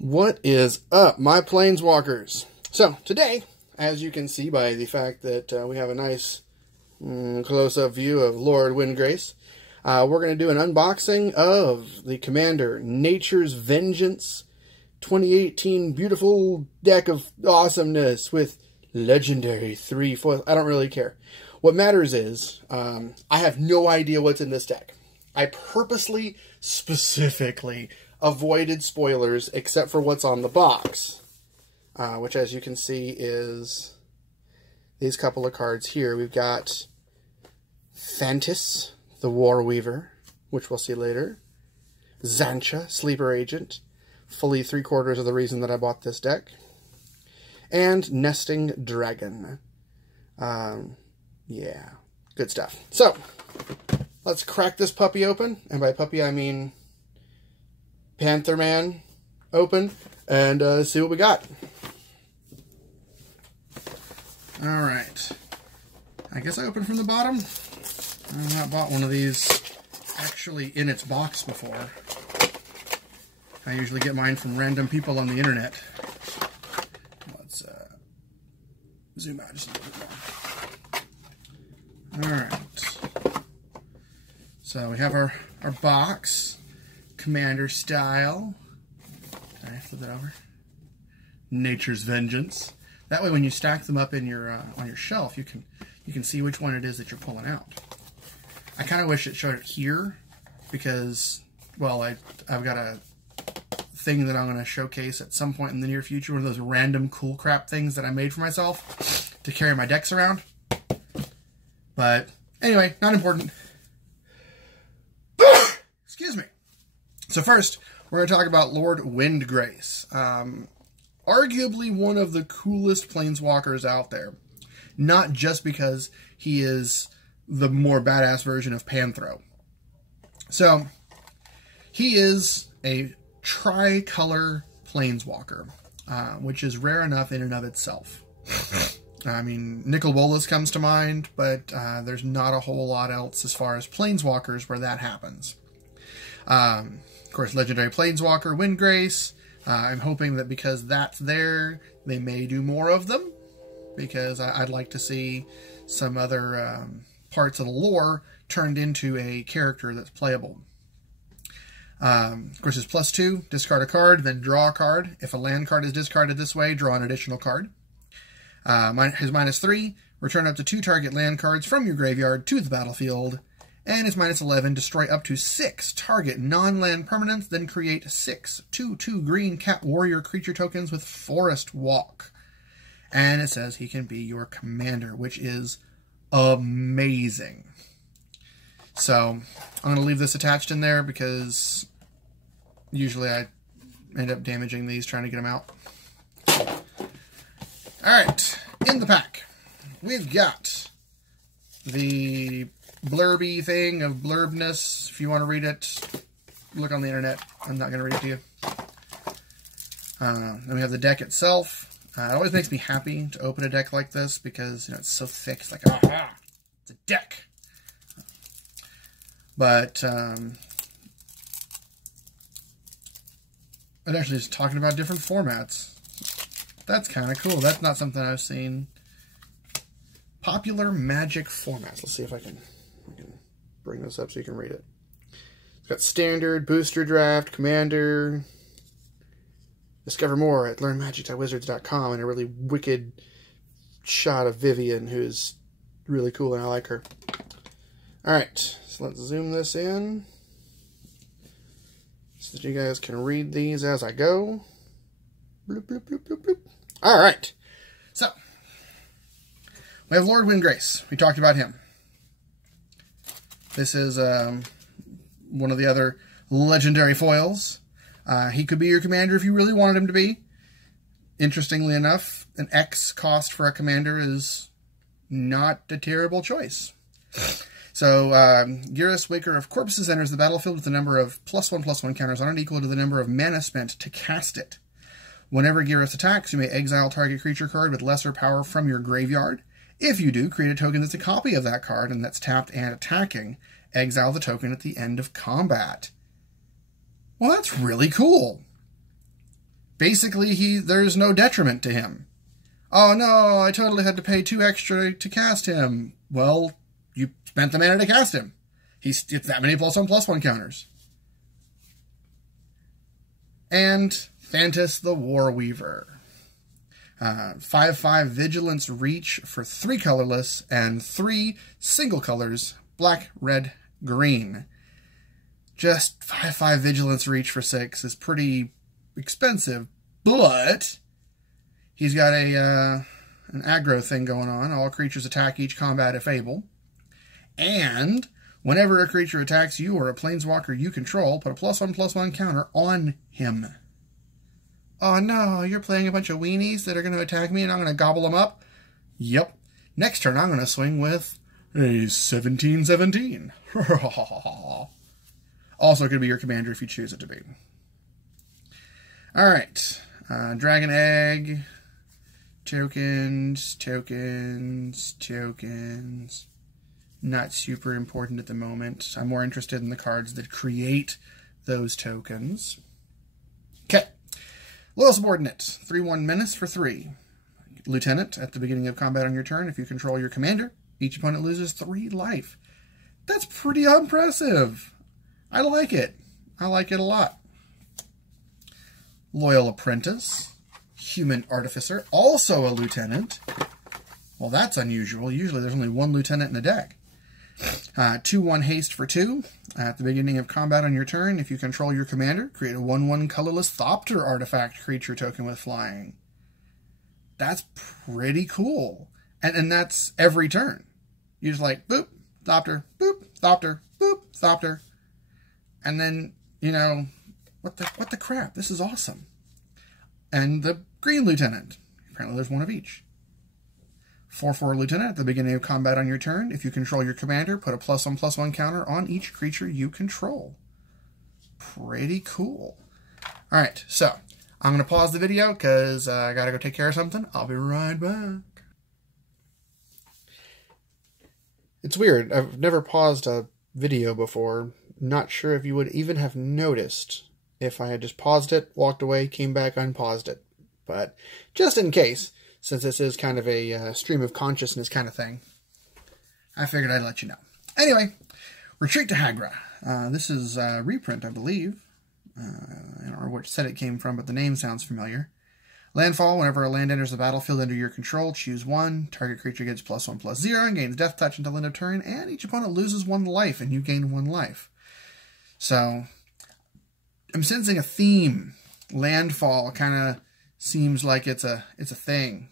What is up, my planeswalkers? So, today, as you can see by the fact that we have a nice close-up view of Lord Windgrace, we're going to do an unboxing of the Commander Nature's Vengeance 2018 beautiful deck of awesomeness with legendary 3 foils. I don't really care. What matters is, I have no idea what's in this deck. I purposely, specifically avoided spoilers except for what's on the box, which, as you can see, is these couple of cards here. We've got Apprentice, the War Weaver, which we'll see later. Zancha, Sleeper Agent, fully 3/4 of the reason that I bought this deck. And Nesting Dragon. Yeah, good stuff. So, let's crack this puppy open, and by puppy I mean Panther Man open, and see what we got. Alright. I guess I opened from the bottom. I've not bought one of these actually in its box before. I usually get mine from random people on the internet. Let's zoom out just a little bit more. Alright. So we have our box. Commander style. Did I flip that over? Nature's Vengeance. That way, when you stack them up in your on your shelf, you can see which one it is that you're pulling out. I kind of wish it showed it here because, well, I've got a thing that I'm going to showcase at some point in the near future. One of those random cool crap things that I made for myself to carry my decks around. But anyway, not important. Excuse me. So first, we're going to talk about Lord Windgrace. Arguably one of the coolest planeswalkers out there. Not just because he is the more badass version of Panthro. So, he is a tricolor planeswalker, which is rare enough in and of itself. I mean, Nicol Bolas comes to mind, but there's not a whole lot else as far as planeswalkers where that happens. Of course, legendary planeswalker, Windgrace. I'm hoping that because that's there, they may do more of them, because I'd like to see some other parts of the lore turned into a character that's playable. Of course, it's +2, discard a card, then draw a card. If a land card is discarded this way, draw an additional card. His -3, return up to 2 target land cards from your graveyard to the battlefield. And his -11, destroy up to 6 target non-land permanents, then create 6 2/2 green cat warrior creature tokens with Forest Walk. And it says he can be your commander, which is amazing. So, I'm going to leave this attached in there because usually I end up damaging these trying to get them out. Alright, in the pack, we've got the blurby thing of blurbness. If you want to read it, look on the internet. I'm not going to read it to you. Then we have the deck itself. It always makes me happy to open a deck like this because, you know, it's so thick. It's like, aha, it's a deck. But it actually is talking about different formats. That's kind of cool. That's not something I've seen. Popular Magic formats. Let's see if I can bring this up so you can read it. It's got Standard, Booster Draft, Commander. Discover more at learnmagic.wizards.com, and a really wicked shot of Vivian, who's really cool, and I like her. Alright, so let's zoom this in so that you guys can read these as I go. Bloop, bloop, bloop, bloop, bloop. Alright, so we have Lord Windgrace. We talked about him. This is one of the other legendary foils. He could be your commander if you really wanted him to be. Interestingly enough, an X cost for a commander is not a terrible choice. So, Girus, Waker of Corpses, enters the battlefield with a number of +1/+1 counters on it equal to the number of mana spent to cast it. Whenever Girus attacks, you may exile target creature card with lesser power from your graveyard. If you do, create a token that's a copy of that card and that's tapped and attacking. Exile the token at the end of combat. Well, that's really cool. basically there's no detriment to him. Oh no, I totally had to pay 2 extra to cast him. Well, you spent the mana to cast him. It's that many +1/+1 counters. And Thantis the Warweaver. 5/5 Vigilance Reach for 3 colorless and 3 single colors, black, red, green. Just 5/5 Vigilance Reach for 6 is pretty expensive, but he's got an aggro thing going on. All creatures attack each combat if able. And whenever a creature attacks you or a planeswalker you control, put a +1/+1 counter on him. Oh no, you're playing a bunch of weenies that are going to attack me and I'm going to gobble them up? Yep. Next turn I'm going to swing with a 17/17. Also could be your commander if you choose it to be. Alright. Dragon Egg. Tokens. Not super important at the moment. I'm more interested in the cards that create those tokens. Okay. Loyal Subordinate. 3/1 Menace for 3. Lieutenant. At the beginning of combat on your turn, if you control your commander, each opponent loses 3 life. That's pretty impressive. I like it. I like it a lot. Loyal Apprentice. Human Artificer. Also a lieutenant. Well, that's unusual. Usually there's only 1 lieutenant in the deck. 2/1 Haste for 2. At the beginning of combat on your turn, if you control your commander, create a 1/1 colorless Thopter artifact creature token with flying. That's pretty cool. And that's every turn. You're just like, boop, Thopter, boop, Thopter, boop, Thopter. And then, you know, what the crap? This is awesome. And the Green Lieutenant. Apparently there's 1 of each. 4/4 Lieutenant. At the beginning of combat on your turn, if you control your commander, put a +1/+1 counter on each creature you control. Pretty cool. Alright, so I'm going to pause the video because I got to go take care of something. I'll be right back. It's weird. I've never paused a video before. Not sure if you would even have noticed if I had just paused it, walked away, came back, unpaused it. But just in case, since this is kind of a stream of consciousness kind of thing, I figured I'd let you know. Anyway, Retreat to Hagra. This is a reprint, I believe. I don't remember which set it came from, but the name sounds familiar. Landfall. Whenever a land enters the battlefield under your control, choose 1. Target creature gets +1/+0 and gains Death Touch until end of turn, and each opponent loses 1 life, and you gain 1 life. So, I'm sensing a theme. Landfall kind of seems like it's a thing.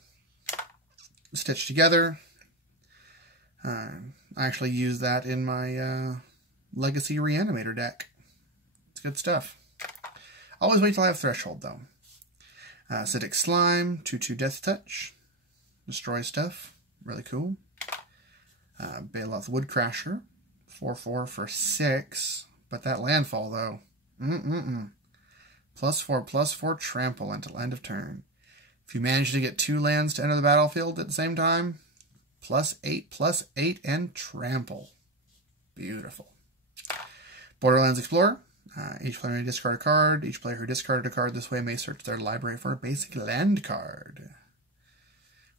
Stitched together. I actually use that in my Legacy Reanimator deck. It's good stuff. Always wait till I have Threshold, though. Acidic Slime, 2/2 Death Touch. Destroy stuff. Really cool. Baloth Woodcrasher, 4/4 for 6. But that landfall, though. +4/+4 trample until end of turn. If you manage to get 2 lands to enter the battlefield at the same time, +8/+8 and trample. Beautiful. Borderlands Explorer. Each player may discard a card. Each player who discarded a card this way may search their library for a basic land card.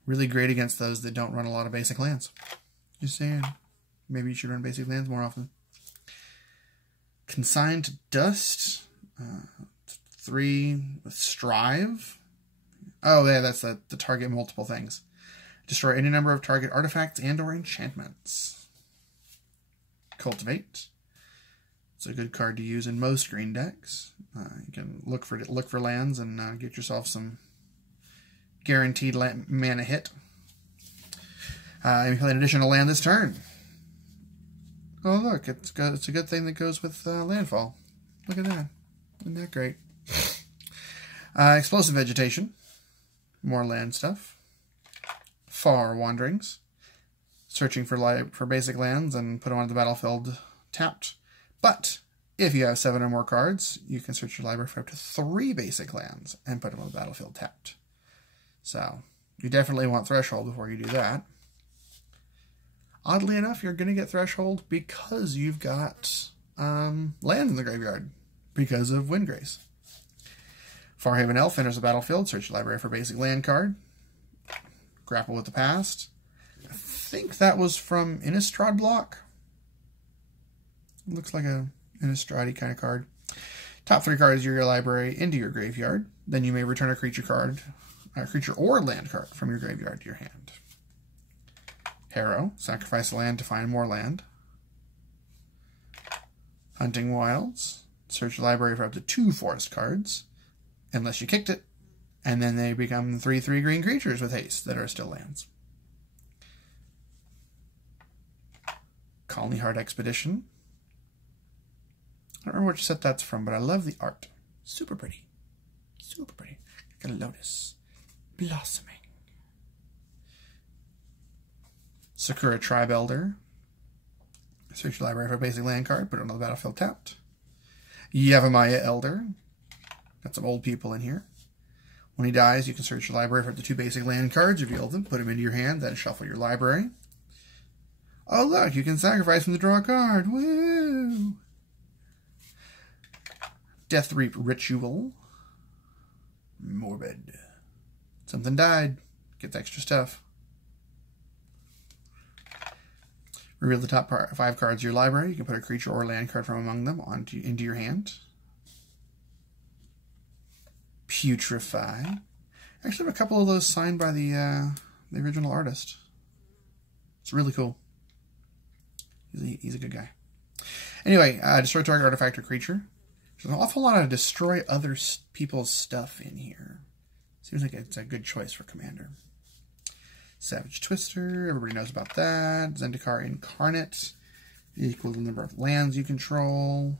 Really great against those that don't run a lot of basic lands. Just saying. Maybe you should run basic lands more often. Consigned to Dust. 3 with Strive. Oh, yeah, that's the target multiple things. Destroy any number of target artifacts and or enchantments. Cultivate. It's a good card to use in most green decks. You can look for lands and get yourself some guaranteed mana hit. You play an additional land this turn. Oh, look, it's a good thing that goes with landfall. Look at that. Isn't that great? Explosive Vegetation. More land stuff. Far Wanderings. Searching for basic lands and put them on the battlefield tapped. But if you have 7 or more cards, you can search your library for up to 3 basic lands and put them on the battlefield tapped. So you definitely want Threshold before you do that. Oddly enough, you're going to get Threshold because you've got land in the graveyard because of Windgrace. Farhaven Elf enters the battlefield. Search your library for a basic land card. Grapple with the past. I think that was from Innistrad block. Looks like a Innistrad kind of card. Top 3 cards of your library into your graveyard. Then you may return a creature card, a creature or land card from your graveyard to your hand. Harrow. Sacrifice a land to find more land. Hunting Wilds. Search your library for up to 2 forest cards, unless you kicked it, and then they become 3/3 green creatures with haste that are still lands. Colony Heart Expedition. I don't remember which set that's from, but I love the art. Super pretty. Super pretty. Like a lotus blossoming. Sakura Tribe Elder. Search your library for a basic land card, put it on the battlefield tapped. Yavimaya Elder. Got some old people in here. When he dies, you can search your library for up to 2 basic land cards, reveal them, put them into your hand, then shuffle your library. Oh look, you can sacrifice them to draw a card. Woo! Death Reap Ritual. Morbid. Something died. Gets extra stuff. Reveal the top 5 cards of your library. You can put a creature or land card from among them into your hand. Putrefy. I actually have a couple of those signed by the original artist. It's really cool. He's a good guy. Anyway, destroy target artifact or creature. There's an awful lot of destroy other people's stuff in here. Seems like it's a good choice for Commander. Savage Twister, everybody knows about that. Zendikar Incarnate, equal the number of lands you control.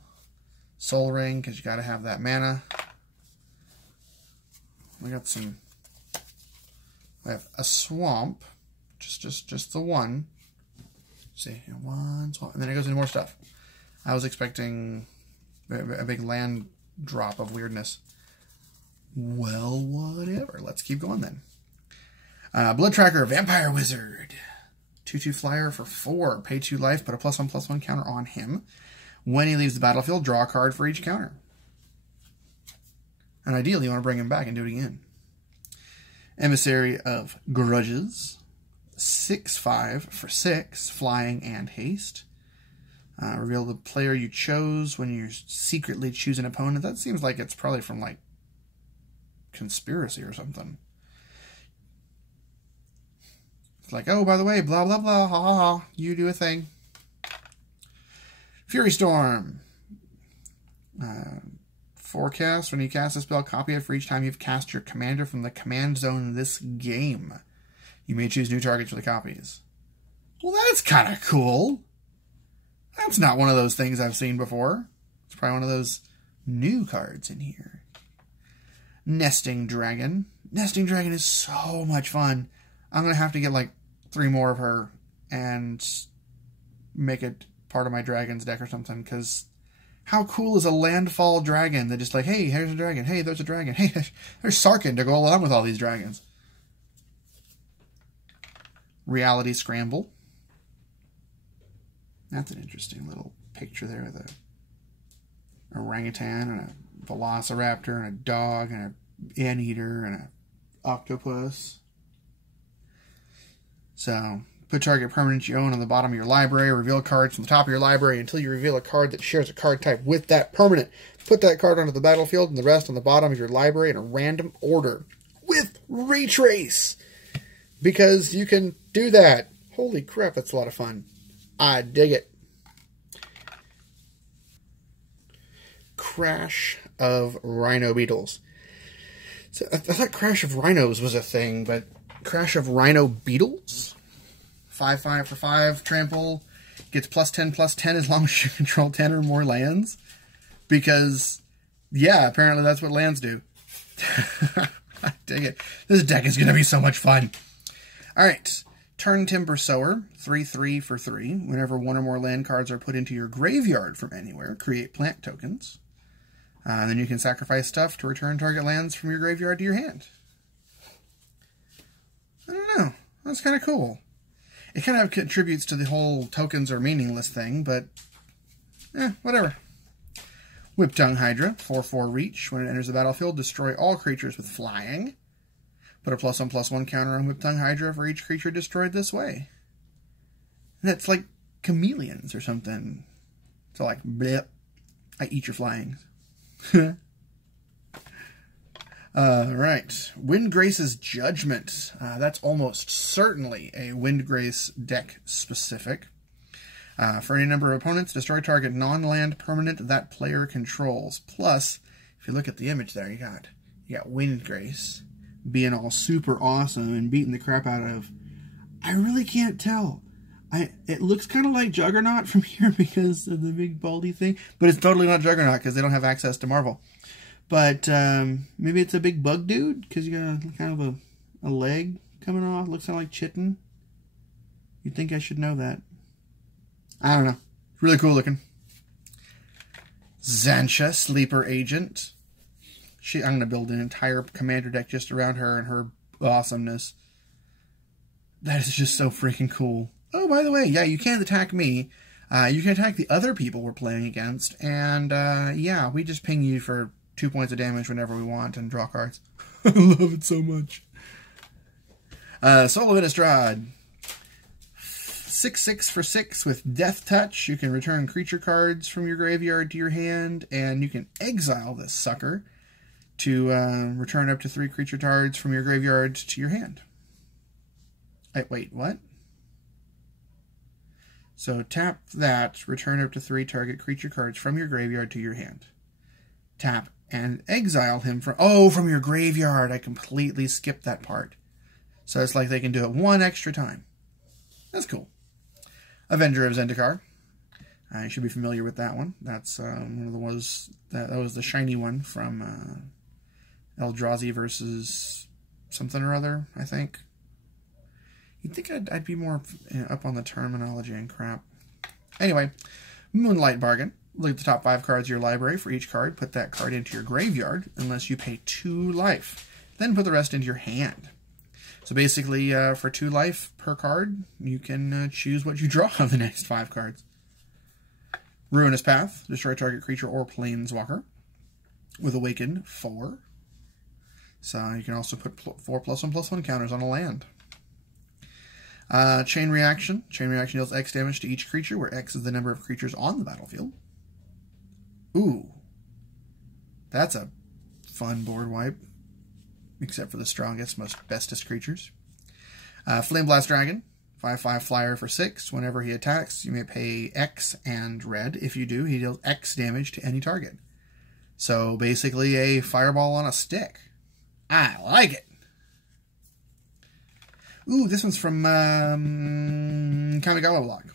Soul Ring, because you got to have that mana. We got some. We have a swamp, just the one. See, one swamp, and then it goes into more stuff. I was expecting a big land drop of weirdness. Well, whatever. Let's keep going then. Blood Tracker, Vampire Wizard. 2/2 flyer for 4. Pay 2 life, put a +1/+1 counter on him. When he leaves the battlefield, draw a card for each counter. And ideally, you want to bring him back and do it again. Emissary of Grudges. 6/5 for 6, flying and haste. Reveal the player you chose when you secretly choose an opponent. That seems like it's probably from, like, Conspiracy or something. It's like, oh, by the way, blah, blah, blah, ha, ha, ha. You do a thing. Fury Storm. Forecast. When you cast a spell, copy it for each time you've cast your commander from the command zone in this game. You may choose new targets for the copies. Well, that's kind of cool. That's not one of those things I've seen before. It's probably one of those new cards in here. Nesting Dragon. Nesting Dragon is so much fun. I'm going to have to get like 3 more of her and make it part of my Dragons deck or something, because how cool is a landfall dragon that just like, hey, here's a dragon. Hey, there's a dragon. Hey, there's Sarkin to go along with all these dragons. Reality Scramble. That's an interesting little picture there with a orangutan and a velociraptor and a dog and an anteater and an octopus. So, put target permanent you own on the bottom of your library. Reveal cards from the top of your library until you reveal a card that shares a card type with that permanent. Put that card onto the battlefield and the rest on the bottom of your library in a random order. With Retrace! Because you can do that. Holy crap, that's a lot of fun. I dig it. Crash of Rhino Beetles. So I thought Crash of Rhinos was a thing, but Crash of Rhino Beetles? 5/5 for 5, trample, gets +10/+10 as long as you control 10 or more lands. Because, yeah, apparently that's what lands do. I dig it. This deck is going to be so much fun. Alright, Turn Timber Sower, 3/3 for 3. Whenever 1 or more land cards are put into your graveyard from anywhere, create plant tokens. Then you can sacrifice stuff to return target lands from your graveyard to your hand. I don't know. That's kind of cool. It kind of contributes to the whole tokens are meaningless thing, but whatever. Whip-Tongue Hydra, 4/4 reach. When it enters the battlefield, destroy all creatures with flying. Put a +1/+1 counter on Whip-Tongue Hydra for each creature destroyed this way. That's like chameleons or something. So like, bleh, I eat your flying. Right. Windgrace's Judgment. That's almost certainly a Windgrace deck specific. For any number of opponents, destroy target non-land permanent that player controls. Plus, if you look at the image there, you got Windgrace being all super awesome and beating the crap out of. I really can't tell. It looks kind of like Juggernaut from here because of the big baldy thing, but it's totally not Juggernaut because they don't have access to Marvel. But maybe it's a big bug dude because you got kind of a leg coming off. Looks kind of like Chitin. You'd think I should know that. I don't know. Really cool looking. Xantia, Sleeper Agent. I'm going to build an entire commander deck just around her and her awesomeness. That is just so freaking cool. Oh, by the way, yeah, you can't attack me. You can attack the other people we're playing against. And, yeah, we just ping you for 2 points of damage whenever we want and draw cards. I love it so much. Soul of Innistrad. 6/6 for 6 with Death Touch. You can return creature cards from your graveyard to your hand, and you can exile this sucker to return up to 3 creature cards from your graveyard to your hand. Wait, what? So tap that, return up to 3 target creature cards from your graveyard to your hand. Tap and exile him from your graveyard. I completely skipped that part. So it's like they can do it 1 extra time. That's cool. Avenger of Zendikar. You should be familiar with that one. That's one of the ones that was the shiny one from Eldrazi versus something or other, I think. You'd think I'd be more up on the terminology and crap. Anyway, Moonlight Bargain. Look at the top 5 cards of your library. For each card, put that card into your graveyard unless you pay 2 life. Then put the rest into your hand. So basically, for 2 life per card, you can choose what you draw on the next 5 cards. Ruinous Path. Destroy target creature or planeswalker with Awaken 4. So you can also put 4 +1/+1 counters on a land. Chain Reaction. Chain Reaction deals X damage to each creature, where X is the number of creatures on the battlefield. Ooh. That's a fun board wipe. Except for the strongest, most bestest creatures. Flame Blast Dragon. 5/5 flyer for 6. Whenever he attacks, you may pay X and red. If you do, he deals X damage to any target. So basically a fireball on a stick. I like it. Ooh, this one's from Kamigawa blog.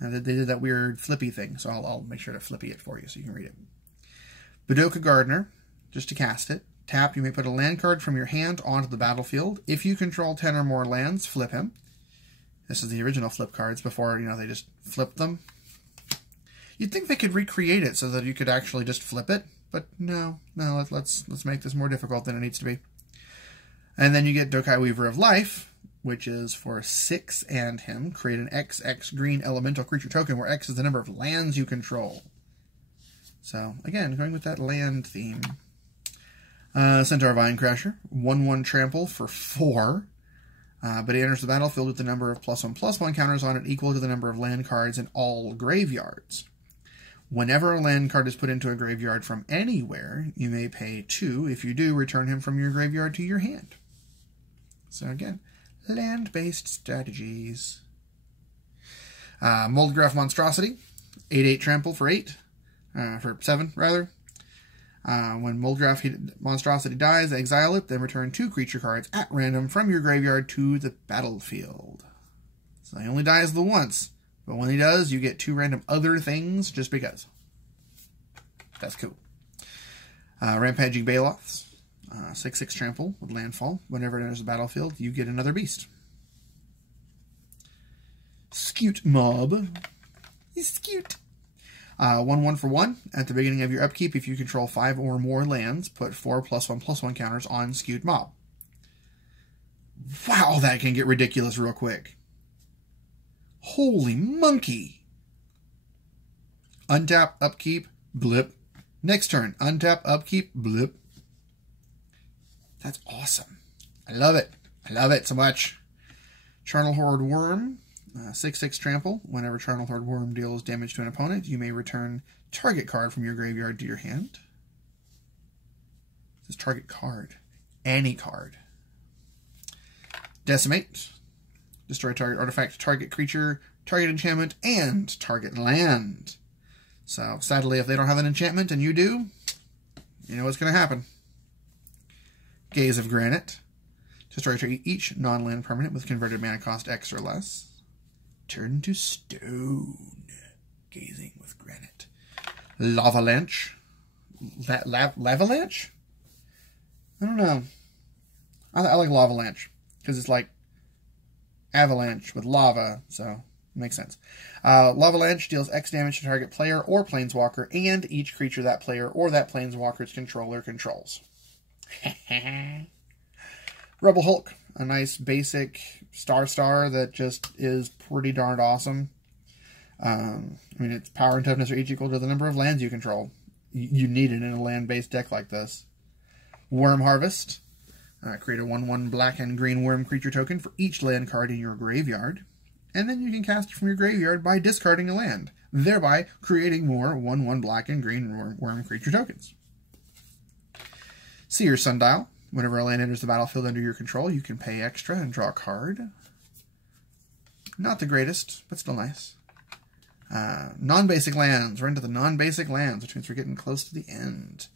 They did that weird flippy thing, so I'll make sure to flippy it for you so you can read it. Madoka Gardener, just to cast it. Tap, you may put a land card from your hand onto the battlefield. If you control 10 or more lands, flip him. This is the original flip cards before, they just flipped them. You'd think they could recreate it so that you could actually just flip it, but no, let's make this more difficult than it needs to be. And then you get Dokai Weaver of Life, which is for 6 and him. Create an XX green elemental creature token where X is the number of lands you control. So, again, going with that land theme. Centaur Vinecrasher, 1/1 trample for 4. But it enters the battlefield with the number of +1/+1 counters on it equal to the number of land cards in all graveyards. Whenever a land card is put into a graveyard from anywhere, you may pay 2. If you do, return him from your graveyard to your hand. So again, land-based strategies. Moldgraph Monstrosity, 8/8 trample for 8. For 7, rather. When Moldgraph Monstrosity dies, exile it, then return 2 creature cards at random from your graveyard to the battlefield. So he only dies the once, but when he does, you get 2 random other things just because. That's cool. Rampaging Baloths, 6/6 trample with landfall. Whenever it enters the battlefield, you get another beast. Scute Mob. He's cute. 1/1 for 1. At the beginning of your upkeep, if you control 5 or more lands, put 4 +1/+1 counters on Scute Mob. Wow, that can get ridiculous real quick. Holy monkey. Untap, upkeep, blip, Next turn, untap, upkeep, blip. That's awesome. I love it. I love it so much. Charnel Horde Worm, 6/6 trample. Whenever Charnel Horde Worm deals damage to an opponent, you may return target card from your graveyard to your hand. This is target card. Any card. Decimate. Destroy target artifact, target creature, target enchantment, and target land. So, sadly, if they don't have an enchantment and you do, you know what's going to happen. Gaze of Granite. Destroy each non-land permanent with converted mana cost X or less. Turn to stone. Gazing with Granite. Lavalanche. Lavalanche? I don't know. I like Lavalanche because it's like avalanche with lava, so it makes sense. Lavalanche deals X damage to target player or planeswalker and each creature that player or that planeswalker's controller controls. Rebel Hulk, a nice basic star that just is pretty darn awesome. I mean, its power and toughness are each equal to the number of lands you control. You need it in a land-based deck like this. Worm Harvest. Create a 1/1 black and green worm creature token for each land card in your graveyard. And then you can cast it from your graveyard by discarding a land, thereby creating more 1/1 black and green worm creature tokens. Seer Sundial. Whenever a land enters the battlefield under your control, you can pay extra and draw a card. Not the greatest, but still nice. Non-basic lands. We're into the non-basic lands, which means we're getting close to the end.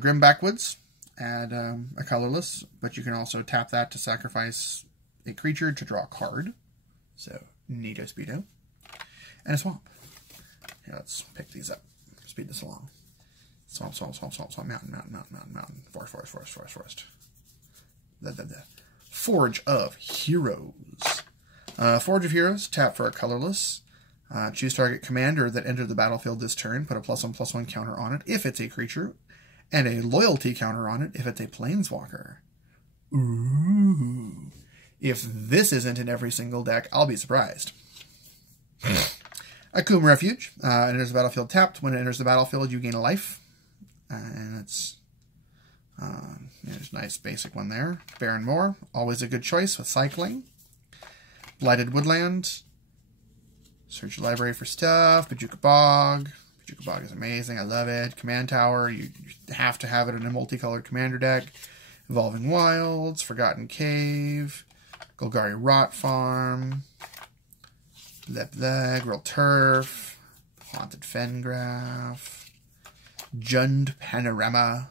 Grim Backwoods. Add a colorless, but you can also tap that to sacrifice a creature to draw a card. So, neato speedo. And a swamp. Here, let's pick these up. Speed this along. Swamp, mountain, forest. The Forge of Heroes. Forge of Heroes, tap for a colorless. Choose target commander that entered the battlefield this turn. Put a +1/+1 counter on it if it's a creature, and a loyalty counter on it if it's a planeswalker. Ooh. If this isn't in every single deck, I'll be surprised. Akum Refuge. Enters the battlefield tapped. When it enters the battlefield, you gain a life. And it's there's a nice basic one there. Baron Moor. Always a good choice with cycling. Blighted Woodland. Search your library for stuff. Bajuka Bog. Bajuka Bog is amazing. I love it. Command Tower. You have to have it in a multicolored commander deck. Evolving Wilds. Forgotten Cave. Golgari Rot Farm. Gruul Turf. Haunted Fengraf. Jund Panorama.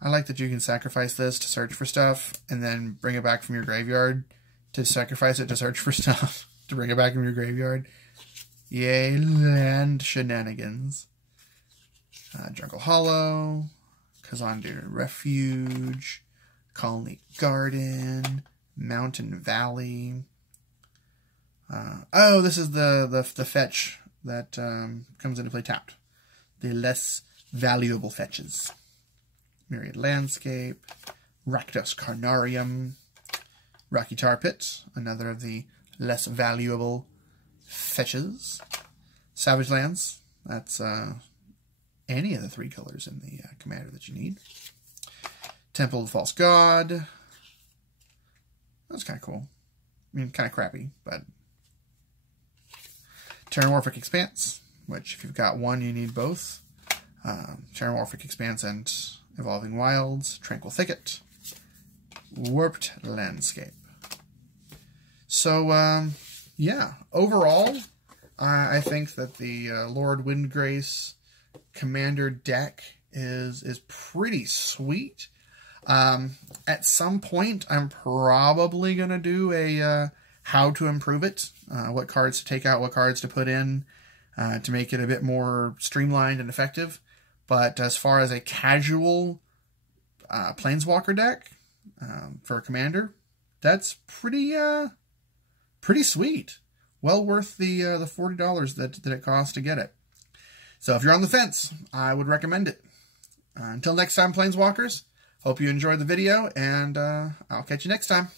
I like that you can sacrifice this to search for stuff and then bring it back from your graveyard to sacrifice it to search for stuff to bring it back from your graveyard. Yay, land shenanigans. Jungle Hollow. Kazandu Refuge. Colony Garden. Mountain Valley. Oh, this is the fetch that comes into play tapped. The less valuable fetches. Myriad Landscape. Rakdos Carnarium. Rocky Tar Pit, another of the less valuable fetches. Savage Lands, that's any of the 3 colors in the commander that you need. Temple of the False God. That's kind of cool. I mean, kind of crappy, but... Terramorphic Expanse, which if you've got one, you need both. Terramorphic Expanse and Evolving Wilds. Tranquil Thicket. Warped Landscape. So, yeah, overall, I think that the Lord Windgrace Commander deck is pretty sweet. At some point, I'm probably going to do a how to improve it, what cards to take out, what cards to put in, to make it a bit more streamlined and effective. But as far as a casual Planeswalker deck for a commander, that's pretty sweet. Well worth the $40 that it costs to get it. So if you're on the fence, I would recommend it. Until next time, Planeswalkers, hope you enjoyed the video, and I'll catch you next time.